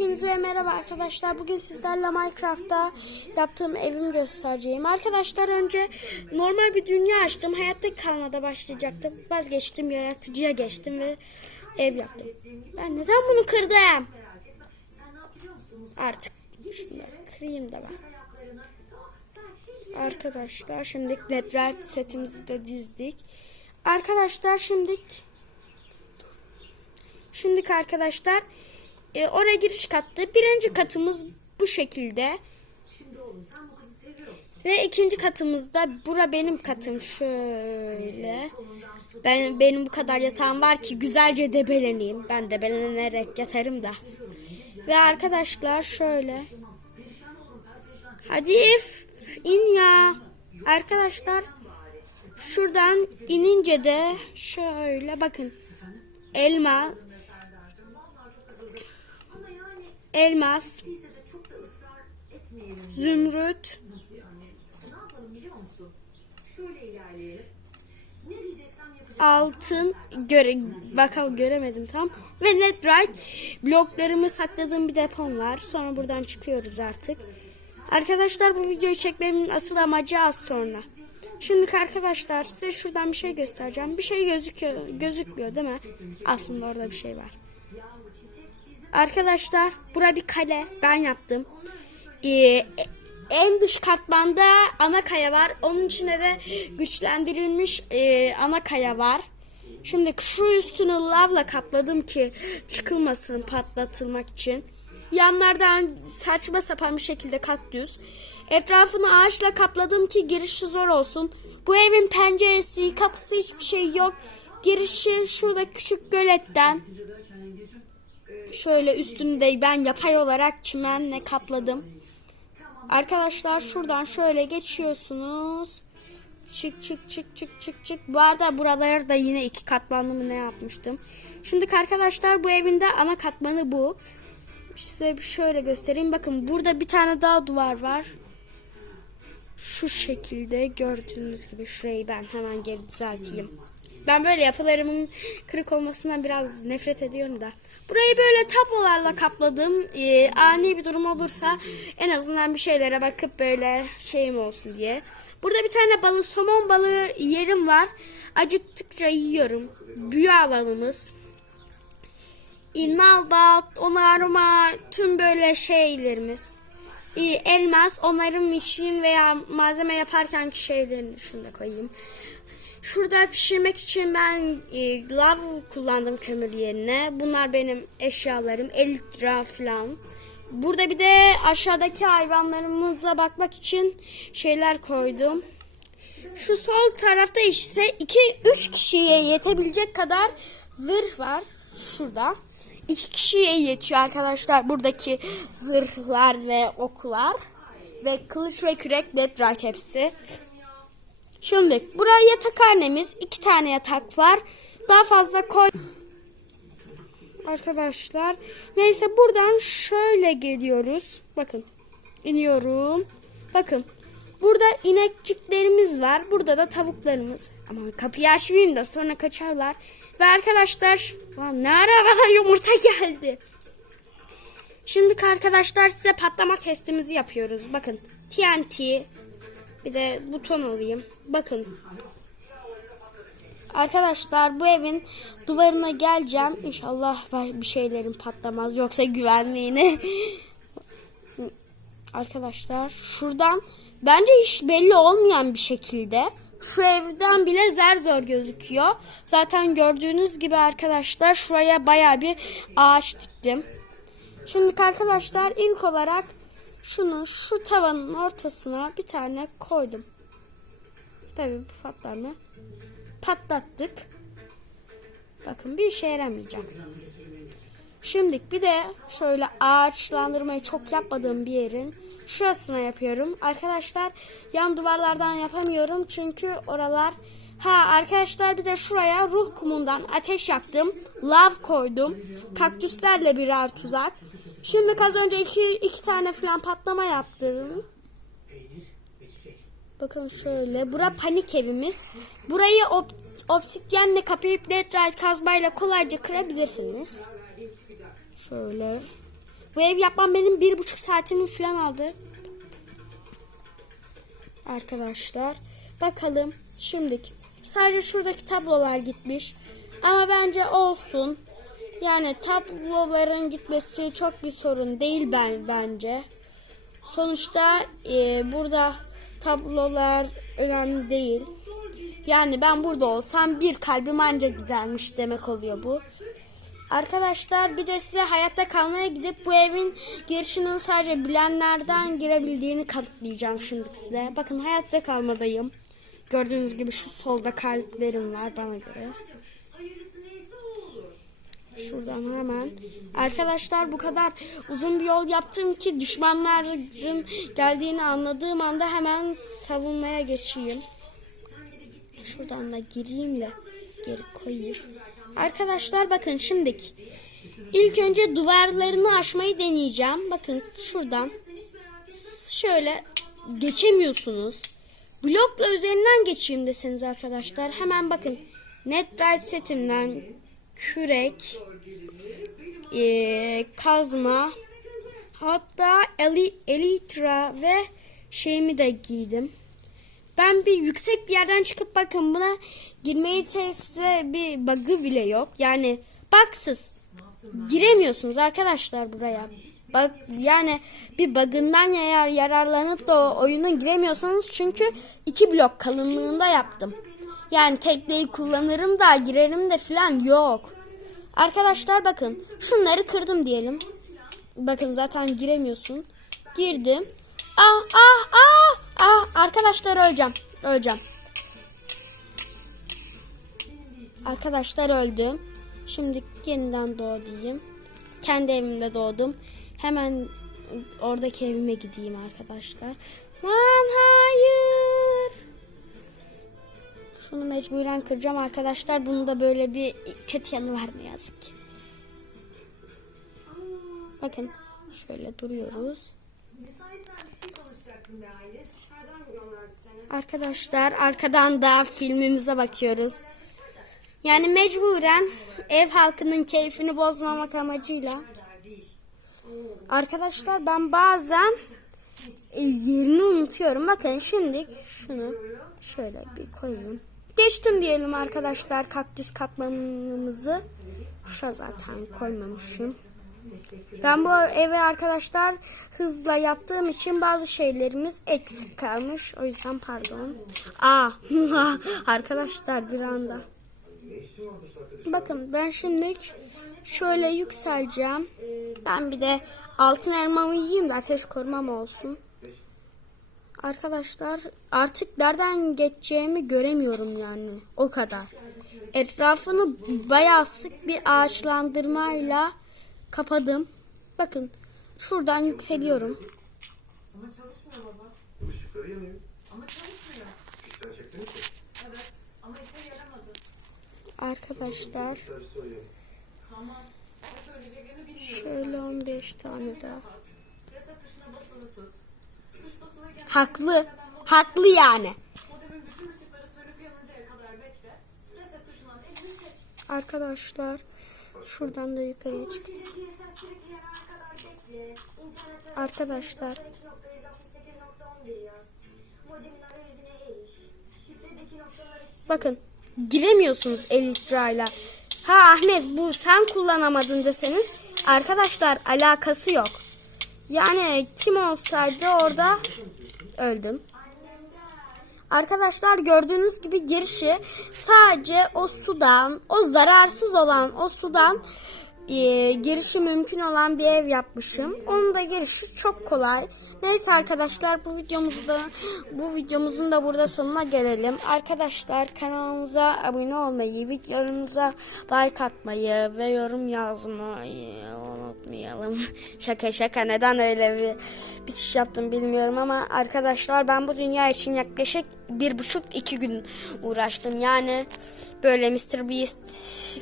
Hepinize merhaba arkadaşlar. Bugün sizlerle Minecraft'ta yaptığım evimi göstereceğim. Arkadaşlar önce normal bir dünya açtım. Hayatta kalmada başlayacaktım. Vazgeçtim, yaratıcıya geçtim ve ev yaptım. Ben neden bunu kırdım? Artık şunu kırayım da ben. Arkadaşlar şimdi netherite setimizi de dizdik. Arkadaşlar şimdi Şimdiki arkadaşlar e, oraya giriş kattı. Birinci katımız bu şekilde. Ve ikinci katımızda bura benim katım şöyle. Ben benim bu kadar yatağım var ki güzelce debeleneyim. Ben debelenerek yatarım da. Ve arkadaşlar şöyle. Hadi in ya. Arkadaşlar şuradan inince de şöyle bakın. Elma elmas, zümrüt, Ne yapalım biliyor musun? Şöyle ilerleyelim. Ne diyeceksen yapacağım. altın göre bakalım göremedim tam ve netherite bloklarımı sakladığım bir depom var. Sonra buradan çıkıyoruz artık. Arkadaşlar bu videoyu çekmemin asıl amacı az sonra. Şimdi arkadaşlar size şuradan bir şey göstereceğim. Bir şey gözüküyor, gözükmüyor değil mi? Aslında orada bir şey var. Arkadaşlar bura bir kale. Ben yaptım. Ee, en dış katmanda ana kaya var. Onun içinde de güçlendirilmiş e, ana kaya var. Şimdi şu üstünü lavla kapladım ki çıkılmasın patlatılmak için. Yanlardan saçma sapan bir şekilde kaktüs. Etrafını ağaçla kapladım ki girişi zor olsun. Bu evin penceresi, kapısı hiçbir şey yok. Girişi şurada küçük göletten. Şöyle üstünü de ben yapay olarak çimenle kapladım. Arkadaşlar şuradan şöyle geçiyorsunuz. Çık çık çık çık çık çık. Bu arada buraları da yine iki katmanlı mı ne yapmıştım. Şimdi arkadaşlar bu evinde ana katmanı bu. Size bir şöyle göstereyim. Bakın burada bir tane daha duvar var. Şu şekilde gördüğünüz gibi şurayı ben hemen geri düzelteyim. Ben böyle yapılarımın kırık olmasından biraz nefret ediyorum da. Burayı böyle tablolarla kapladım. Ee, ani bir durum olursa en azından bir şeylere bakıp böyle şeyim olsun diye. Burada bir tane balık, somon balığı yerim var. Acıktıkça yiyorum. Büyü alanımız. Nalbat, onarma, tüm böyle şeylerimiz. Ee, elmas, onarım için veya malzeme yaparken şeylerini şunu da koyayım. Şurada pişirmek için ben e, lav kullandım kömür yerine. Bunlar benim eşyalarım. Elitra falan. Burada bir de aşağıdaki hayvanlarımıza bakmak için şeyler koydum. Şu sol tarafta işte 2-3 kişiye yetebilecek kadar zırh var. Şurada. 2 kişiye yetiyor arkadaşlar buradaki zırhlar ve oklar. Ve kılıç ve kürek netherite hepsi. Şimdi buraya yatakhanemiz. iki tane yatak var. Daha fazla koy. Arkadaşlar. Neyse buradan şöyle geliyoruz. Bakın. iniyorum. Bakın. Burada inekçiklerimiz var. Burada da tavuklarımız. Ama kapıyı açmayayım da sonra kaçarlar. Ve arkadaşlar. Lan ne ara bana yumurta geldi. Şimdi arkadaşlar size patlama testimizi yapıyoruz. Bakın. TNT. Bir de buton alayım. Bakın. Arkadaşlar bu evin duvarına geleceğim. İnşallah bir şeylerin patlamaz. Yoksa güvenliğini. Arkadaşlar şuradan bence hiç belli olmayan bir şekilde şu evden bile zar zor gözüküyor. Zaten gördüğünüz gibi arkadaşlar şuraya baya bir ağaç diktim. Şimdi arkadaşlar ilk olarak şunu şu tavanın ortasına bir tane koydum. Tabii bu patlar mı? Patlattık. Bakın bir işe yaramayacak. Şimdi bir de şöyle ağaçlandırmayı çok yapmadığım bir yerin şurasına yapıyorum. Arkadaşlar yan duvarlardan yapamıyorum çünkü oralar Ha arkadaşlar bir de şuraya ruh kumundan ateş yaptım. Lav koydum. Kaktüslerle birer tuzak. Şimdi az önce iki, iki tane falan patlama yaptırdım. Bakın şöyle. Bura panik evimiz. Burayı op, obsidyenle kapayıp netherite kazmayla kolayca kırabilirsiniz. Şöyle. Bu ev yapmam benim bir buçuk saatimi falan aldı. Arkadaşlar bakalım şimdilik sadece şuradaki tablolar gitmiş ama bence olsun yani tabloların gitmesi çok bir sorun değil ben bence sonuçta e, burada tablolar önemli değil yani ben burada olsam bir kalbim anca gidermiş demek oluyor bu. Arkadaşlar bir de size hayatta kalmaya gidip bu evin girişinin sadece bilenlerden girebildiğini kanıtlayacağım şimdi size. Bakın hayatta kalmadayım. Gördüğünüz gibi şu solda kalplerim var bana göre. Hayırlısı neyse o olur. Şuradan hemen. Arkadaşlar bu kadar uzun bir yol yaptım ki düşmanların geldiğini anladığım anda hemen savunmaya geçeyim. Şuradan da gireyim de geri koyayım. Arkadaşlar bakın şimdilik. İlk önce duvarlarını aşmayı deneyeceğim. Bakın şuradan şöyle geçemiyorsunuz. Blokla üzerinden geçeyim deseniz arkadaşlar. Hemen bakın. Netrite setimden kürek, eee, kazma, hatta eli, elitra ve şeyimi de giydim. Ben bir yüksek bir yerden çıkıp bakın buna girmeyi size bir bug'ı bile yok. Yani baksız giremiyorsunuz arkadaşlar buraya. Bak yani bir bug'ından yar, yararlanıp da o oyuna giremiyorsunuz çünkü iki blok kalınlığında yaptım. Yani tekneyi kullanırım da girerim de falan yok. Arkadaşlar bakın şunları kırdım diyelim. Bakın zaten giremiyorsun. Girdim. Ah ah ah ah arkadaşlar öleceğim. Öleceğim. Arkadaşlar öldüm. Şimdi yeniden doğ diyeyim. Kendi evimde doğdum. Hemen oradaki evime gideyim arkadaşlar. Lan hayır. Şunu mecburen kıracağım arkadaşlar. Bunun da böyle bir kötü yanı var ne yazık ki. Bakın şöyle duruyoruz. Arkadaşlar arkadan da filmimize bakıyoruz. Yani mecburen ev halkının keyfini bozmamak amacıyla. Arkadaşlar ben bazen e, yerini unutuyorum. Bakın şimdi şunu şöyle bir koyayım. Geçtim diyelim arkadaşlar kaktüs katmanımızı. Şuraya zaten koymamışım. Ben bu evi arkadaşlar hızla yaptığım için bazı şeylerimiz eksik kalmış. O yüzden pardon. Aa arkadaşlar bir anda. Bakın ben şimdi şöyle yükseleceğim. Ben bir de altın elmamı yiyeyim de ateş korumam olsun. Arkadaşlar artık nereden geçeceğimi göremiyorum yani. O kadar. Etrafını bayağı sık bir ağaçlandırmayla kapadım. Bakın şuradan yükseliyorum. Ama çalışmıyor baba. Işıkları yanıyor. Ama çalışmıyor. Arkadaşlar şöyle 15 tane daha. Reset tuşuna basılı tut. Haklı. Haklı yani. Arkadaşlar şuradan da yukarıya çık. Arkadaşlar bakın giremiyorsunuz Elitra'yla. Ha Ahmet bu sen kullanamadın deseniz arkadaşlar alakası yok. Yani kim olsaydı orada öldüm. Arkadaşlar gördüğünüz gibi girişi sadece o sudan, o zararsız olan o sudan e, girişi mümkün olan bir ev yapmışım. Onun da girişi çok kolay. Neyse arkadaşlar bu videomuzda bu videomuzun da burada sonuna gelelim. Arkadaşlar kanalımıza abone olmayı, videolarımıza like atmayı ve yorum yazmayı unutmayalım. şaka şaka neden öyle bir bitiş yaptım bilmiyorum ama arkadaşlar ben bu dünya için yaklaşık bir buçuk iki gün uğraştım. Yani böyle Mr. Beast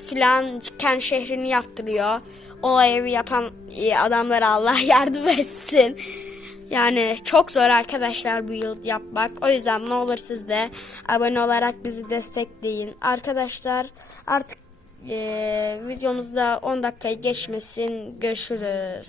filan Ken şehrini yaptırıyor. O evi yapan e, adamlara Allah yardım etsin. Yani çok zor arkadaşlar bu yıl yapmak. O yüzden ne olur siz de abone olarak bizi destekleyin. Arkadaşlar artık e, videomuzda 10 dakikayı geçmesin. Görüşürüz.